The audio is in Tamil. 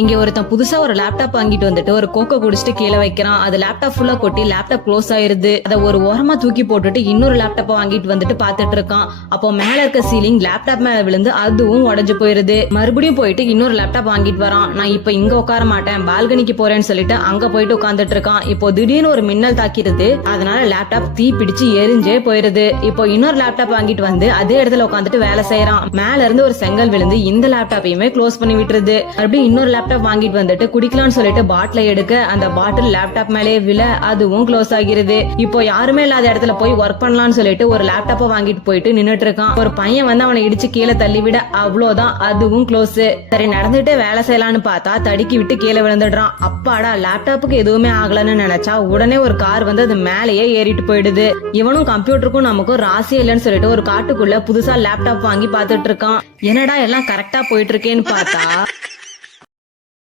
இங்க ஒருத்தன் புதுசா ஒரு லேப்டாப் வாங்கிட்டு வந்துட்டு ஒரு கோக்கோ குடிச்சிட்டு கீழே வைக்கிறான். அது லேப்டாப் ஃபுல்லா கொட்டி லேப்டாப் க்ளோஸ் ஆயிருது. அத ஒரு ஓரமா தூக்கி போட்டுட்டு இன்னொரு லேப்டாப் வாங்கிட்டு வந்துட்டு பாத்துட்டு இருக்கான். அப்போ மேல இருக்க சீலிங் லேப்டாப் மேல விழுந்து அதுவும் உடைஞ்சு போயிருது. மறுபடியும் போயிட்டு இன்னொரு லேப்டாப் வாங்கிட்டு வரான். நான் இப்ப இங்க உட்கார மாட்டேன், பால்கனிக்கு போறேன்னு சொல்லிட்டு அங்க போயிட்டு உட்கார்ந்துட்டு இருக்கான். இப்போ திடீர்னு ஒரு மின்னல் தாக்கிடுது. அதனால லேப்டாப் தீ பிடிச்சு எரிஞ்சே போயிருது. இப்போ இன்னொரு லேப்டாப் வாங்கிட்டு வந்து அதே இடத்துல உட்காந்துட்டு வேலை செய்யறான். மேல இருந்து ஒரு செங்கல் விழுந்து இந்த லேப்டாப்பையுமே க்ளோஸ் பண்ணி விட்டுருது. மறுபடியும் இன்னொரு லேப்டாப் வாங்கிட்டு வந்துட்டு குடிக்கலாம்னு சொல்லிட்டு பாட்டில எடுக்க அந்த பாட்டில் லேப்டாப் மேலே விழ அதுவும் க்ளோஸ் ஆகிருது. இப்போ யாருமே இல்லாத இடத்துல போய் ஒர்க் பண்ணலாம்னு சொல்லிட்டு ஒரு லேப்டாப்ப வாங்கிட்டு போயிட்டு நின்னுட்டு இருக்கான். ஒரு பையன் வந்து அவனை இடிச்சு கீழே தள்ளி விட அவ்வளவுதான், அதுவும் க்ளோஸ். சரி நடந்துட்டு வேலை செய்யலாம்னு பார்த்தா தடுக்கி விட்டு கீழே விழுந்துடுறான். அப்பாடா லேப்டாப்புக்கு எதுவுமே ஆகலன்னு நினைச்சா உடனே ஒரு கார் வந்து அது மேலேயே ஏறிட்டு போயிடுது. இவனும் கம்ப்யூட்டருக்கும் நமக்கும் ராசியே இல்லைன்னு சொல்லிட்டு ஒரு காட்டுக்குள்ள புதுசா லேப்டாப் வாங்கி பாத்துட்டு இருக்கான். என்னடா எல்லாம் கரெக்டா போயிட்டு இருக்கேன்னு பார்த்தா